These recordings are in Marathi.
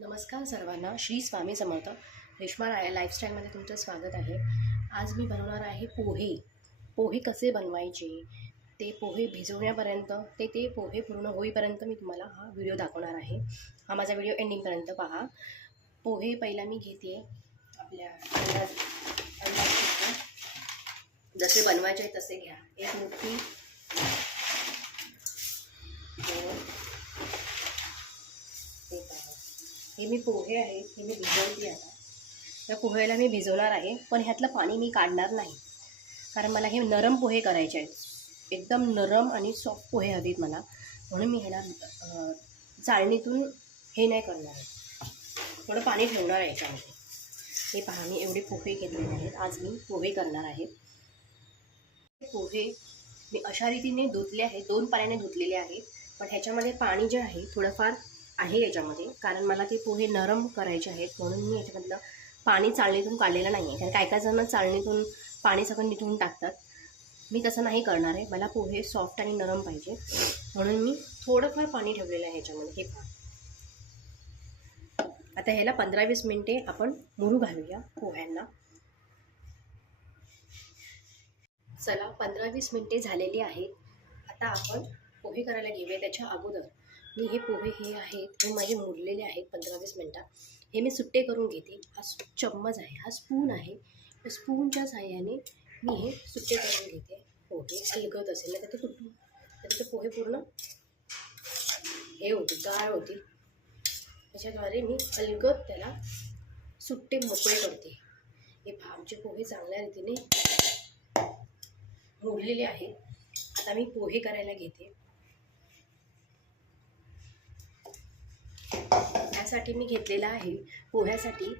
नमस्कार सर्वांना. श्री स्वामी समर्थ. रेश्मा राय लाईफस्टाईलमध्ये तुमचं स्वागत आहे. आज मी बनवणार आहे पोहे. पोहे कसे बनवायचे? ते पोहे भिजवण्यापर्यंत ते ते पोहे पूर्ण होईपर्यंत मी तुम्हाला हा व्हिडिओ दाखवणार आहे. हा माझा व्हिडिओ एंडिंगपर्यंत पहा. पोहे पहिला मी घेते. आपल्या अंदाज अंदाज जसे बनवायचे तसे घ्या. एक मोठी हे मी पोहे आहेत हे मी भिजवते आता. या पोह्याला मी भिजवणार आहे पण ह्यातलं पाणी मी काढणार नाही. कारण मला हे नरम पोहे करायचे आहेत. एकदम नरम आणि सॉफ्ट पोहे हवेत मला. म्हणून मी ह्याला चाळणीतून हे नाही करणार आहे. थोडं पाणी ठेवणार आहे याच्यामध्ये. हे पहा मी एवढे पोहे घेतलेले आहेत. आज मी पोहे करणार आहे. पोहे मी अशा रीतीने धुतले आहे दोन पाण्याने धुतलेले आहेत. पण ह्याच्यामध्ये पाणी जे आहे थोडंफार आहे याच्यामध्ये. कारण मला ते पोहे नरम करायचे आहेत. म्हणून मी याच्यामधलं पाणी चाळणीतून काढलेलं नाही आहे कारण काय काय जण चाळणीतून पाणी सगळं निथून टाकतात. मी तसं नाही करणार आहे. मला पोहे सॉफ्ट आणि नरम पाहिजे. म्हणून मी थोडंफार पाणी ठेवलेलं आहे ह्याच्यामध्ये हे आता ह्याला पंधरा वीस मिनटे आपण मुरू घालूया पोह्यांना. चला पंधरा वीस मिनटे झालेली आहेत. आता आपण पोहे करायला घेऊया त्याच्या अगोदर. मी हे पोहे हे आहेत हे माझे मुरलेले आहेत पंधरा वीस मिनटात हे मी सुट्टे करून घेते. हा चम्मच आहे हा स्पून आहे. स्पूनच्या साह्याने मी हे सुट्टे करून घेते. पोहे अलगत असेल ना तर ते तुटून तर ते पोहे पूर्ण हे होते गाळ होतील. त्याच्याद्वारे मी अलगत त्याला सुट्टे मोकळे करते. हे पहा, आमचे पोहे चांगल्या रीतीने मोडलेले आहेत. आता मी पोहे करायला घेते. त्यासाठी मी घेतलेला आहे. पोह्यासाठी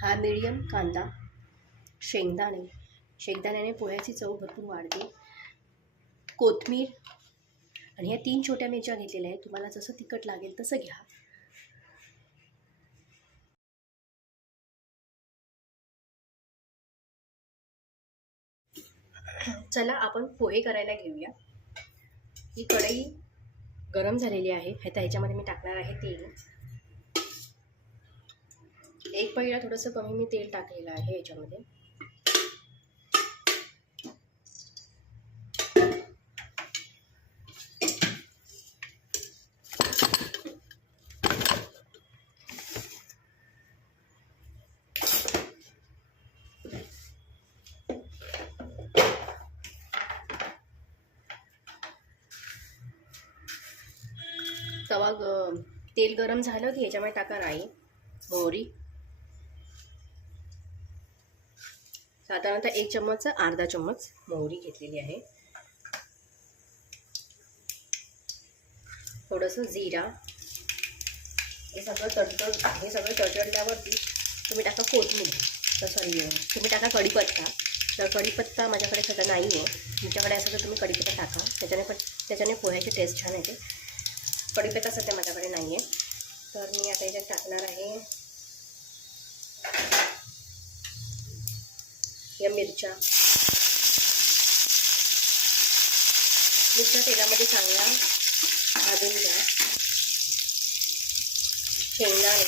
हा मिडियम कांदा शेंगदाणे. शेंगदाण्याने पोह्याची चव भरपूर वाढते. कोथमीर आणि ह्या तीन छोट्या मिरच्या घेतलेल्या आहेत. तुम्हाला जसं तिखट लागेल तसं घ्या. चला आपण पोहे करायला घेऊया. ही कढई गरम झालेली आहे. आता ह्याच्यामध्ये मी टाकणार आहे तेल. एक पहिला थोडंसं कमी मी तेल टाकलेलं आहे याच्यामध्ये तवा ग तेल गरम झालं की याच्यामध्ये टाका राई मोहरी. साधारणतः एक चम्मच अर्धा चम्मच मोहरी घेतलेली आहे. थोडंसं जिरा. हे सगळं तडतड हे सगळं तडतडल्यावरती तुम्ही टाका कोथमीर सॉरी तुम्ही टाका कढीपत्ता. तर कढीपत्ता माझ्याकडे सगळं नाही आहे तुमच्याकडे असं तर तुम्ही कढीपत्ता टाका. त्याच्याने पण त्याच्याने पोह्याची टेस्ट छान येते. कढीपत्ता सध्या माझ्याकडे नाही आहे तर मी आता याच्यात टाकणार आहे. या मिरच्या. मिरच्या तेलामध्ये चांगल्या भाजून घ्या. शेंगदाणे.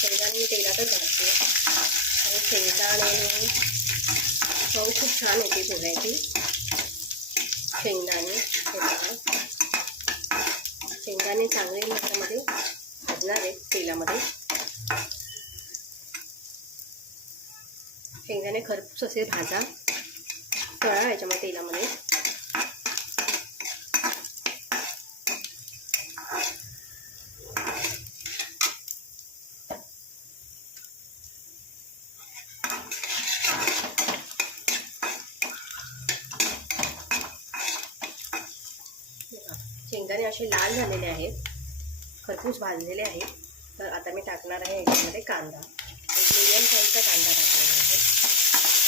शेंगदाणे मी तेलातच घालते आणि शेंगदाणे चव हो, खूप छान येते पोह्याची शेंगदाणे शेंगाने चांगले याच्यामध्ये भाजणार आहे तेलामध्ये. शेंगाने खरपूस असे भाजा तळा याच्यामध्ये तेलामध्ये. शेंगदाणे असे लाल झालेले आहेत. खरपूस भाजलेले आहेत. तर आता मी टाकणार आहे याच्यामध्ये कांदा. एक मिडियम साईजचा कांदा टाकलेला आहे.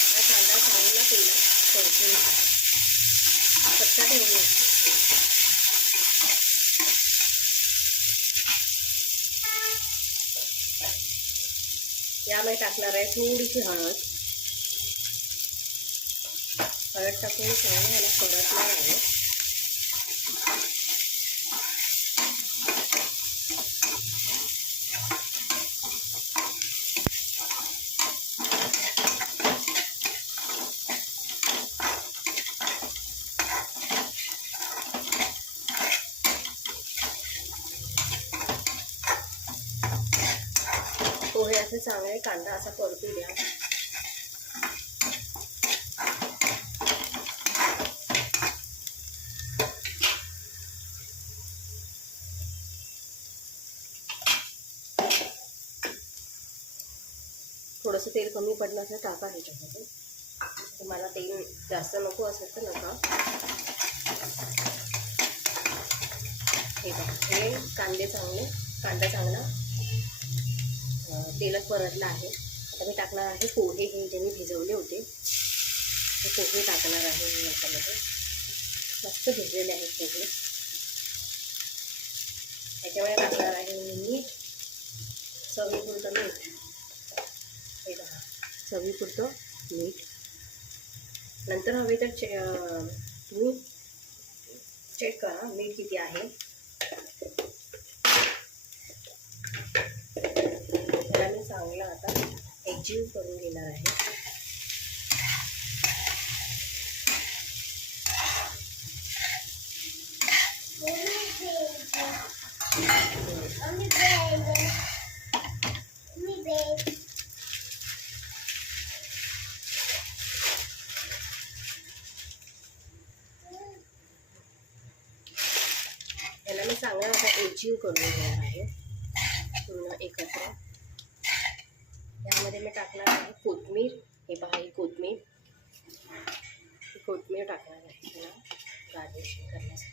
हा कांदा चांगला तेला परतून कच्चा ठेवून यामध्ये टाकणार आहे थोडीशी हळद. हळद टाकून चांगला ह्याला परतणार आहे. असे चांगले कांदा असा परतू द्या. थोडंसं तेल कमी पडलं असं टाका ह्याच्यामध्ये तुम्हाला तेल जास्त नको असेल तर नका. हे बघा हे कांदे चांगले कांदा चांगला तेलात परतलं आहे. आता मी टाकणार आहे पोहे हे जे मी भिजवले होते. ते पोहे टाकणार आहे मी याच्यामध्ये. मस्त भिजलेले आहेत पोहे. त्याच्यामुळे टाकणार आहे मी मीठ चवीपुरतं मीठ. हे बघा चवीपुरतं मीठ. नंतर हवे तर चे तुम्ही चेक करा मीठ किती आहे त्याला मी चांगलं आता एकजीव करून घेणार आहे याला मी चांगला आता एकजीव करून घेणार आहे पूर्ण एकत्र यामध्ये मी टाकणार आहे कोथमीर. हे पहा ही कोथमीर. ही कोथमीर टाकणार आहे तिला गार्निशिंग करण्यासाठी.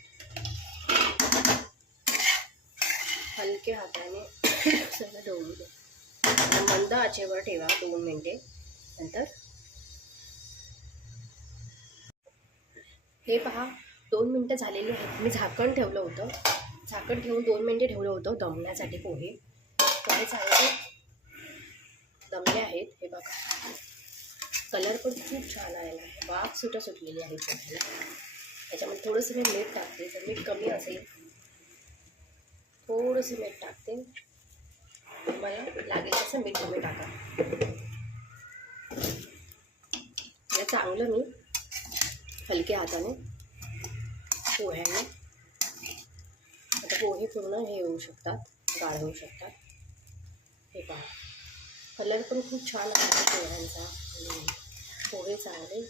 हलके हाताने सगळं ढवळू दे मंद आचेवर ठेवा दोन मिनटे. नंतर हे पहा दोन मिनटं झालेली आहेत. मी झाकण ठेवलं होतं. झाकण ठेवून दोन मिनटे ठेवलं होतं दमण्यासाठी पोहे. पोहे झाले दमले आहेत हे बघा. कलर पण खूप छान आलेला आहे. वाफ सुटा सुटलेली आहे पोह्याला त्याच्यामध्ये थोडंसं मी मीठ टाकते. जर मीठ कमी असेल थोडंसं मीठ टाकते. तुम्हाला लागेल तसं मीठ कमी टाका. या चांगलं मी हलक्या हाताने पोह्याने आता पोहे पूर्ण हे होऊ शकतात गाळ होऊ शकतात. हे पहा. कलर पण खूप छान आहे पोह्यांचा आणि पोहे चांगले.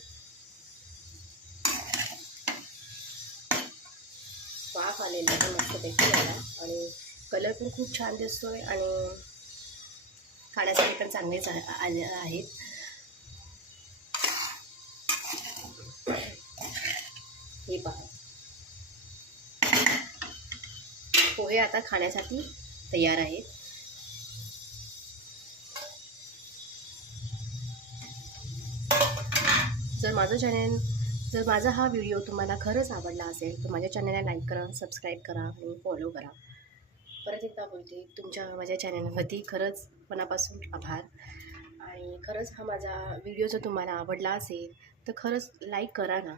वाफ आलेला आहे मस्तपैकी याला. आणि कलर पण खूप छान दिसतोय आणि खाण्यासाठी पण चांगलेच आले आहेत. हे पहा. पोहे आता खाण्यासाठी तयार आहेत. माझं चॅनल जर माझा हा व्हिडिओ तुम्हाला खरंच आवडला असेल तर माझ्या चॅनलला लाईक करा सबस्क्राईब करा आणि फॉलो करा. परत एकदा बोलते तुमच्या माझ्या चॅनलवरती खरंच मनापासून आभार. आणि खरंच हा माझा व्हिडिओ जर तुम्हाला आवडला असेल तर खरंच लाईक करा ना.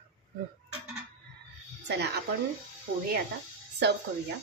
चला आपण पोहे आता सर्व करूया.